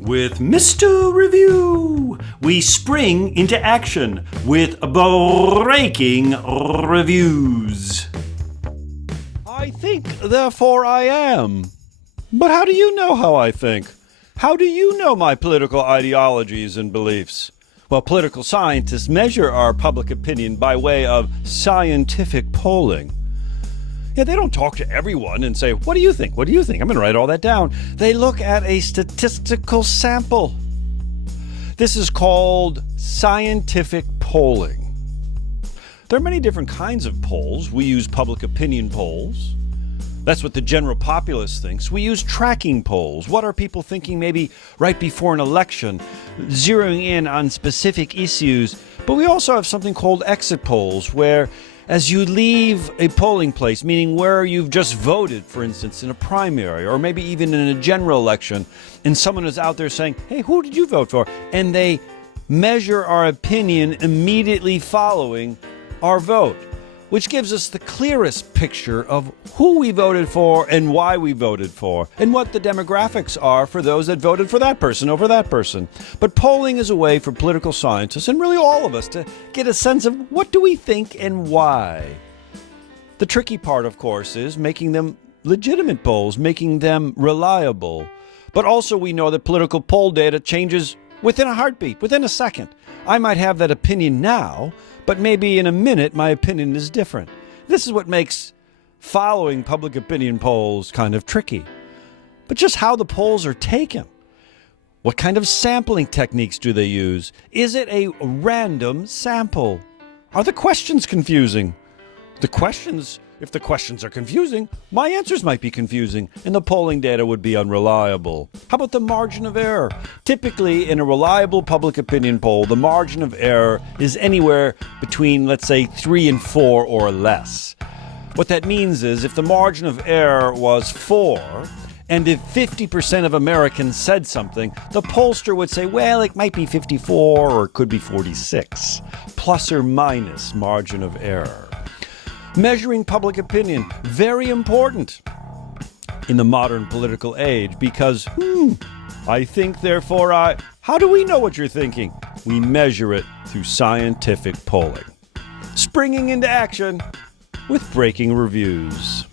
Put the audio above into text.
With Mr. Review, we spring into action with breaking reviews. I think, therefore I am. But how do you know how I think? How do you know my political ideologies and beliefs? Well, political scientists measure our public opinion by way of scientific polling. Yeah, they don't talk to everyone and say, what do you think? What do you think? I'm going to write all that down. They look at a statistical sample. This is called scientific polling. There are many different kinds of polls. We use public opinion polls. That's what the general populace thinks. We use tracking polls. What are people thinking maybe right before an election, zeroing in on specific issues. But we also have something called exit polls, where as you leave a polling place, meaning where you've just voted, for instance, in a primary or maybe even in a general election, and someone is out there saying, hey, who did you vote for? And they measure our opinion immediately following our vote, which gives us the clearest picture of who we voted for and why we voted for, and what the demographics are for those that voted for that person over that person. But polling is a way for political scientists, and really all of us, to get a sense of what do we think and why. The tricky part, of course, is making them legitimate polls, making them reliable. But also we know that political poll data changes within a heartbeat, within a second. I might have that opinion now, but maybe in a minute my opinion is different. This is what makes following public opinion polls kind of tricky. But just how the polls are taken. What kind of sampling techniques do they use? Is it a random sample? Are the questions confusing? If the questions are confusing, my answers might be confusing, and the polling data would be unreliable. How about the margin of error? Typically, in a reliable public opinion poll, the margin of error is anywhere between, let's say, 3 and 4 or less. What that means is if the margin of error was 4, and if 50% of Americans said something, the pollster would say, well, it might be 54 or it could be 46, plus or minus margin of error. Measuring public opinion, very important in the modern political age, because, I think, therefore I... How do we know what you're thinking? We measure it through scientific polling. Springing into action with breaking reviews.